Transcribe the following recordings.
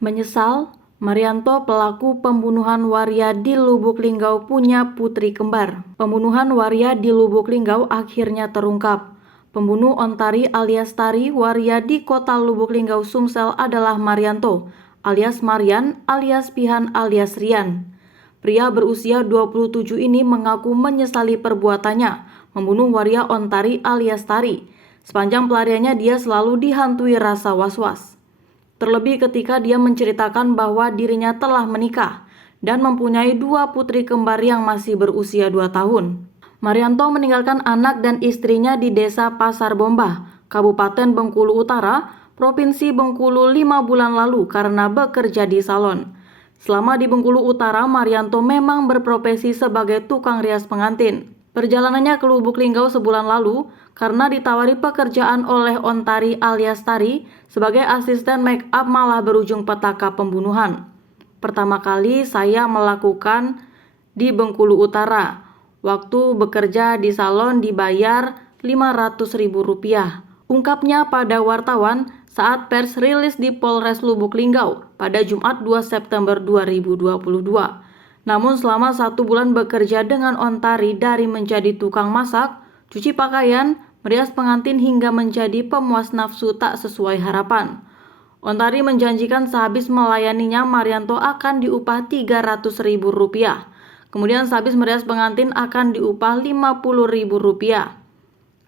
Menyesal, Marianto pelaku pembunuhan waria di Lubuk Linggau punya putri kembar. Pembunuhan waria di Lubuk Linggau akhirnya terungkap. Pembunuh Ontari alias Tari waria di kota Lubuk Linggau Sumsel adalah Marianto, alias Marian, alias Pihan, alias Rian. Pria berusia 27 ini mengaku menyesali perbuatannya, membunuh waria Ontari alias Tari. Sepanjang pelariannya dia selalu dihantui rasa was-was. Terlebih ketika dia menceritakan bahwa dirinya telah menikah dan mempunyai 2 putri kembar yang masih berusia 2 tahun. Marianto meninggalkan anak dan istrinya di desa Pasar Bombah, Kabupaten Bengkulu Utara, Provinsi Bengkulu 5 bulan lalu karena bekerja di salon. Selama di Bengkulu Utara, Marianto memang berprofesi sebagai tukang rias pengantin. Perjalanannya ke Lubuk Linggau sebulan lalu karena ditawari pekerjaan oleh Ontari alias Tari sebagai asisten make up malah berujung petaka pembunuhan. Pertama kali saya melakukan di Bengkulu Utara. Waktu bekerja di salon dibayar Rp500.000, ungkapnya pada wartawan saat pers rilis di Polres Lubuk Linggau pada Jumat 2 September 2022. Namun selama 1 bulan bekerja dengan Ontari dari menjadi tukang masak, cuci pakaian, merias pengantin hingga menjadi pemuas nafsu tak sesuai harapan. Ontari menjanjikan sehabis melayaninya Marianto akan diupah Rp300.000. Kemudian sehabis merias pengantin akan diupah Rp50.000.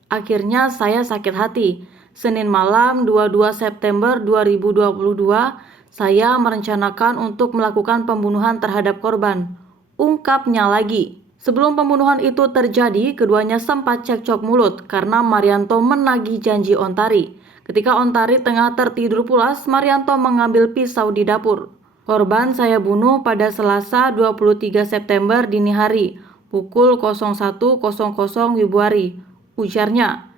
Akhirnya saya sakit hati. Senin malam 22 September 2022, saya merencanakan untuk melakukan pembunuhan terhadap korban. Ungkapnya lagi. Sebelum pembunuhan itu terjadi, keduanya sempat cekcok mulut karena Marianto menagih janji Ontari. Ketika Ontari tengah tertidur pulas, Marianto mengambil pisau di dapur. Korban saya bunuh pada Selasa 23 September dini hari, pukul 01.00 Februari, ujarnya.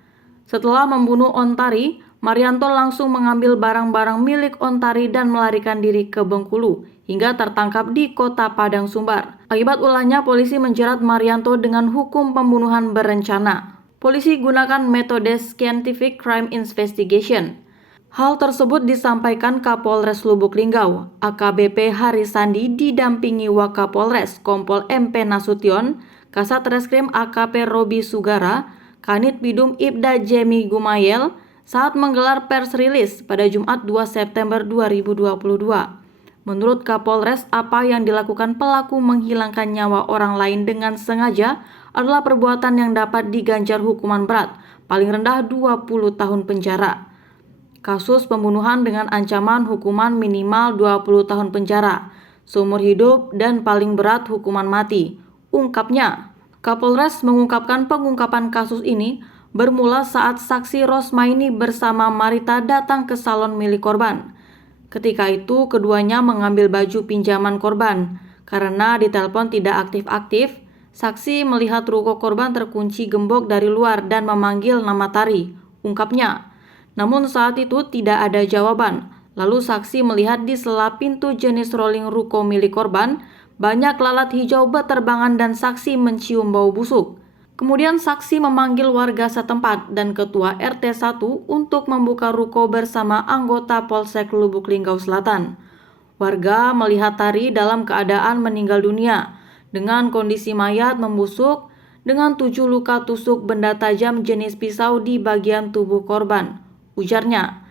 Setelah membunuh Ontari, Marianto langsung mengambil barang-barang milik Ontari dan melarikan diri ke Bengkulu, hingga tertangkap di kota Padang Sumbar. Akibat ulahnya, polisi menjerat Marianto dengan hukum pembunuhan berencana. Polisi gunakan metode Scientific Crime Investigation. Hal tersebut disampaikan Kapolres Lubuk Linggau, AKBP Harisandi didampingi Wakapolres Kompol MP Nasution, Kasat Reskrim AKP Robi Sugara, Kanit Bidum Ibda Jemi Gumayel saat menggelar pers rilis pada Jumat 2 September 2022. Menurut Kapolres, apa yang dilakukan pelaku menghilangkan nyawa orang lain dengan sengaja adalah perbuatan yang dapat diganjar hukuman berat, paling rendah 20 tahun penjara. Kasus pembunuhan dengan ancaman hukuman minimal 20 tahun penjara, seumur hidup dan paling berat hukuman mati, ungkapnya. Kapolres mengungkapkan pengungkapan kasus ini bermula saat saksi Rosmaini bersama Marita datang ke salon milik korban. Ketika itu keduanya mengambil baju pinjaman korban. Karena ditelepon tidak aktif-aktif, saksi melihat ruko korban terkunci gembok dari luar dan memanggil nama Tari, ungkapnya. Namun saat itu tidak ada jawaban. Lalu saksi melihat di sela pintu jenis rolling ruko milik korban, banyak lalat hijau berterbangan dan saksi mencium bau busuk. Kemudian saksi memanggil warga setempat dan ketua RT 1 untuk membuka ruko bersama anggota Polsek Lubuk Linggau Selatan. Warga melihat Tari dalam keadaan meninggal dunia dengan kondisi mayat membusuk dengan 7 luka tusuk benda tajam jenis pisau di bagian tubuh korban, ujarnya.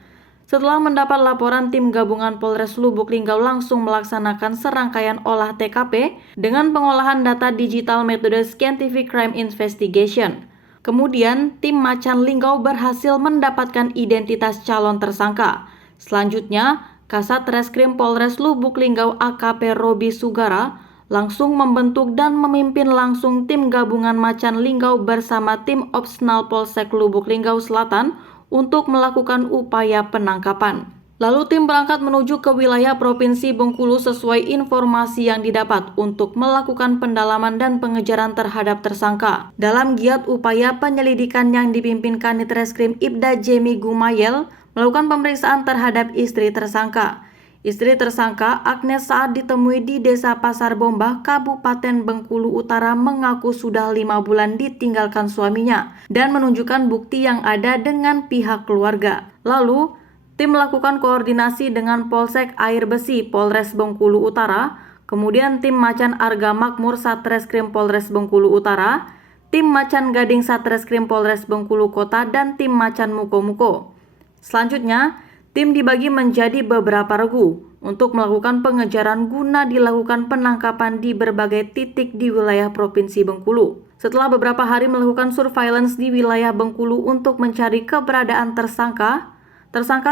Setelah mendapat laporan, tim gabungan Polres Lubuk Linggau langsung melaksanakan serangkaian olah TKP dengan pengolahan data digital metode Scientific Crime Investigation. Kemudian, tim Macan Linggau berhasil mendapatkan identitas calon tersangka. Selanjutnya, Kasat Reskrim Polres Lubuk Linggau AKP Robi Sugara langsung membentuk dan memimpin langsung tim gabungan Macan Linggau bersama tim Opsnal Polsek Lubuk Linggau Selatan untuk melakukan upaya penangkapan. Lalu tim berangkat menuju ke wilayah Provinsi Bengkulu sesuai informasi yang didapat untuk melakukan pendalaman dan pengejaran terhadap tersangka. Dalam giat upaya penyelidikan yang dipimpin Kanit Reskrim Ibda Jemi Gumayel melakukan pemeriksaan terhadap istri tersangka. Istri tersangka, Agnes, saat ditemui di Desa Pasar Bombah, Kabupaten Bengkulu Utara mengaku sudah 5 bulan ditinggalkan suaminya dan menunjukkan bukti yang ada dengan pihak keluarga. Lalu, Tim melakukan koordinasi dengan Polsek Air Besi Polres Bengkulu Utara, kemudian tim Macan Arga Makmur Satreskrim Polres Bengkulu Utara, tim Macan Gading Satreskrim Polres Bengkulu Kota, dan tim Macan Muko-Muko. Selanjutnya, tim dibagi menjadi beberapa regu untuk melakukan pengejaran guna dilakukan penangkapan di berbagai titik di wilayah Provinsi Bengkulu. Setelah beberapa hari melakukan surveillance di wilayah Bengkulu untuk mencari keberadaan tersangka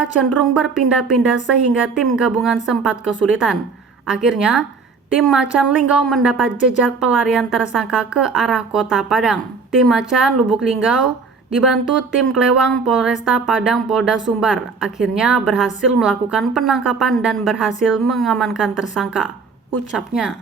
cenderung berpindah-pindah sehingga tim gabungan sempat kesulitan. Akhirnya, tim Macan Linggau mendapat jejak pelarian tersangka ke arah Kota Padang. Tim Macan Lubuk Linggau dibantu tim Klewang Polresta Padang Polda Sumbar akhirnya berhasil melakukan penangkapan dan berhasil mengamankan tersangka, ucapnya.